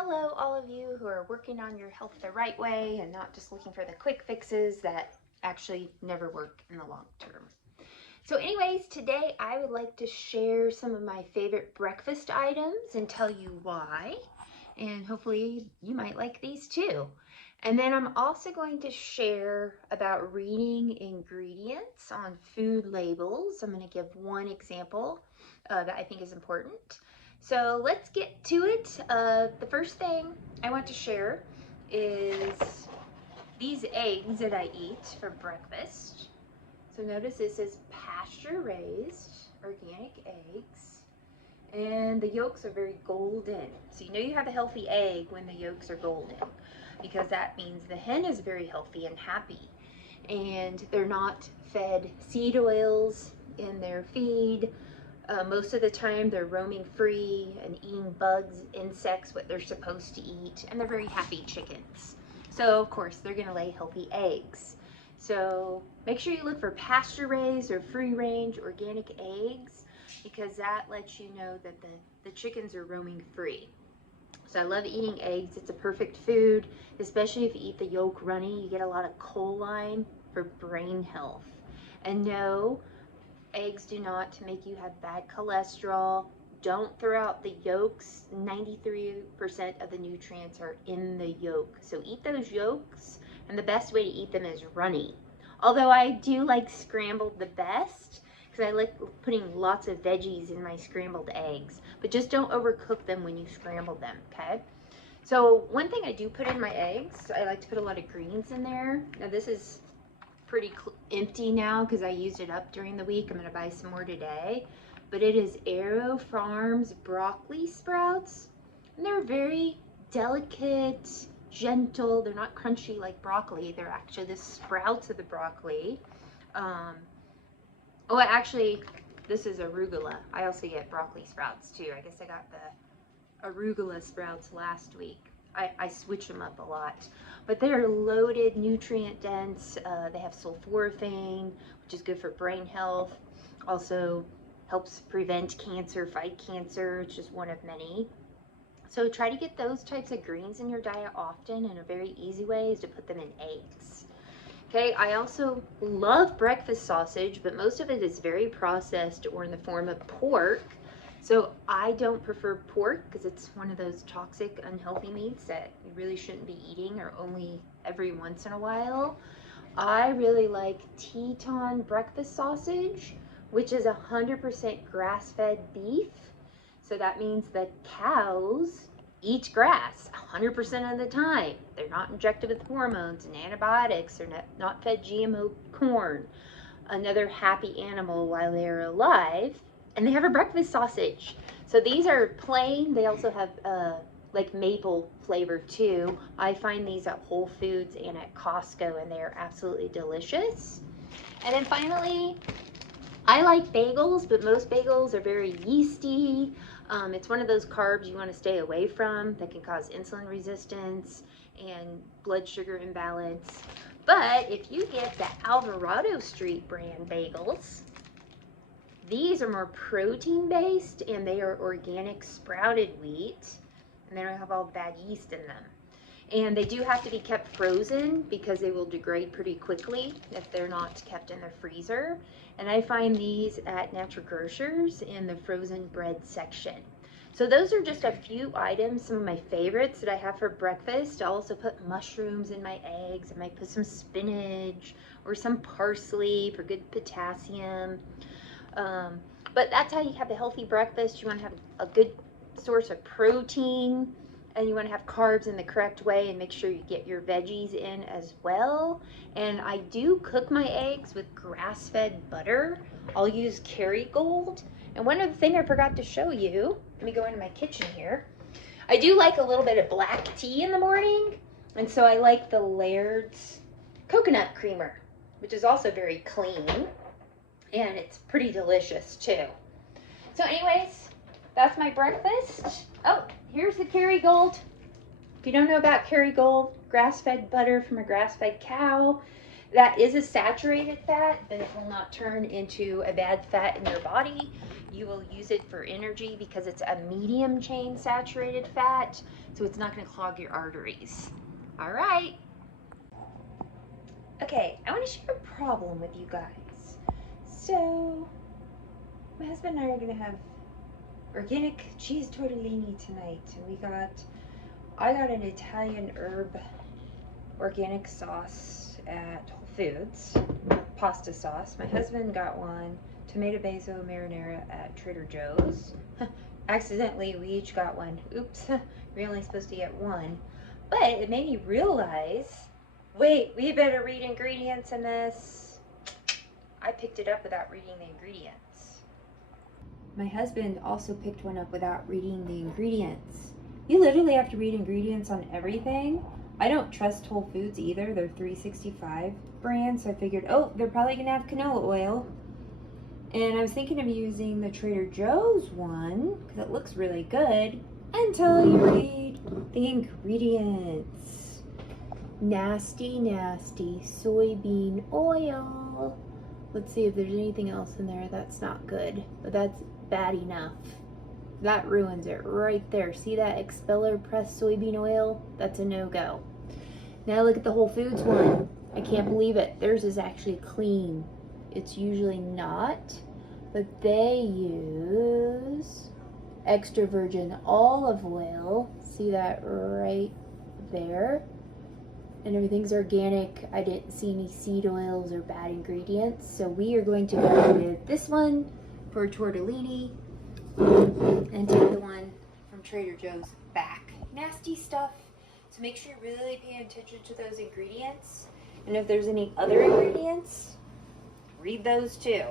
Hello, all of you who are working on your health the right way and not just looking for the quick fixes that actually never work in the long term. So anyways, today I would like to share some of my favorite breakfast items and tell you why. And hopefully you might like these too. And then I'm also going to share about reading ingredients on food labels. I'm going to give one example that I think is important. So let's get to it. The first thing I want to share is these eggs that I eat for breakfast. So notice this is pasture raised organic eggs, and the yolks are very golden. So you know you have a healthy egg when the yolks are golden, because that means the hen is very healthy and happy, and they're not fed seed oils in their feed. Most of the time they're roaming free and eating bugs, insects, what they're supposed to eat, and they're very happy chickens. So of course they're gonna lay healthy eggs. So make sure you look for pasture raised or free range organic eggs, because that lets you know that the chickens are roaming free. So I love eating eggs. It's a perfect food, especially if you eat the yolk runny. You get a lot of choline for brain health. And no, eggs do not make you have bad cholesterol. Don't throw out the yolks. 93% of the nutrients are in the yolk. So eat those yolks, and the best way to eat them is runny. Although I do like scrambled the best, because I like putting lots of veggies in my scrambled eggs. But just don't overcook them when you scramble them, okay? So one thing I do put in my eggs, I like to put a lot of greens in there. Now this is pretty empty now because I used it up during the week. I'm going to buy some more today. But it is Arrow Farms broccoli sprouts. And they're very delicate, gentle. They're not crunchy like broccoli. They're actually the sprouts of the broccoli. Oh, actually, this is arugula. I also get broccoli sprouts too. I guess I got the arugula sprouts last week. I switch them up a lot. But they're loaded, nutrient dense. They have sulforaphane, which is good for brain health. Also helps prevent cancer, fight cancer. It's just one of many. So try to get those types of greens in your diet often, and a very easy way is to put them in eggs. Okay, I also love breakfast sausage, but most of it is very processed or in the form of pork. So I don't prefer pork because it's one of those toxic, unhealthy meats that you really shouldn't be eating, or only every once in a while. I really like Teton breakfast sausage, which is 100% grass-fed beef. So that means that cows eat grass 100% of the time. They're not injected with hormones and antibiotics. They're not fed GMO corn. Another happy animal while they're alive. And they have a breakfast sausage. So these are plain. They also have like maple flavor too. I find these at Whole Foods and at Costco, and they are absolutely delicious. And then finally, I like bagels, but most bagels are very yeasty. It's one of those carbs you want to stay away from that can cause insulin resistance and blood sugar imbalance. But if you get the Alvarado Street brand bagels, these are more protein based, and they are organic sprouted wheat, and they don't have all bad yeast in them. And they do have to be kept frozen because they will degrade pretty quickly if they're not kept in the freezer. And I find these at Natural Grocers in the frozen bread section. So those are just a few items, some of my favorites that I have for breakfast. I also put mushrooms in my eggs. I might put some spinach or some parsley for good potassium. But that's how you have a healthy breakfast. You want to have a good source of protein, and you want to have carbs in the correct way, and make sure you get your veggies in as well. And I do cook my eggs with grass-fed butter. I'll use Kerrygold. And one other thing I forgot to show you, let me go into my kitchen here. I do like a little bit of black tea in the morning, and so I like the Laird's coconut creamer, which is also very clean, and it's pretty delicious too. So anyways, that's my breakfast. Oh, here's the Kerrygold. If you don't know about Kerrygold, grass-fed butter from a grass-fed cow. That is a saturated fat, but it will not turn into a bad fat in your body. You will use it for energy because it's a medium chain saturated fat, so it's not going to clog your arteries. All right. Okay, I want to share a problem with you guys. So, my husband and I are going to have organic cheese tortellini tonight. I got an Italian herb organic sauce at Whole Foods, pasta sauce. My husband got one, tomato basil marinara at Trader Joe's. Accidentally, we each got one. Oops, we're only supposed to get one. But it made me realize, wait, we better read ingredients in this. I picked it up without reading the ingredients. My husband also picked one up without reading the ingredients. You literally have to read ingredients on everything. I don't trust Whole Foods either. They're 365 brand, so I figured, oh, they're probably gonna have canola oil. And I was thinking of using the Trader Joe's one because it looks really good until you read the ingredients. Nasty, nasty soybean oil. Let's see if there's anything else in there that's not good, but that's bad enough. That ruins it right there. See that expeller pressed soybean oil? That's a no-go. Now look at the Whole Foods one. I can't believe it. Theirs is actually clean. It's usually not, but they use extra virgin olive oil. See that right there? And everything's organic. I didn't see any seed oils or bad ingredients. So we are going to go with this one for tortellini and take the one from Trader Joe's back. Nasty stuff. So make sure you're really paying attention to those ingredients. And if there's any other ingredients, read those too.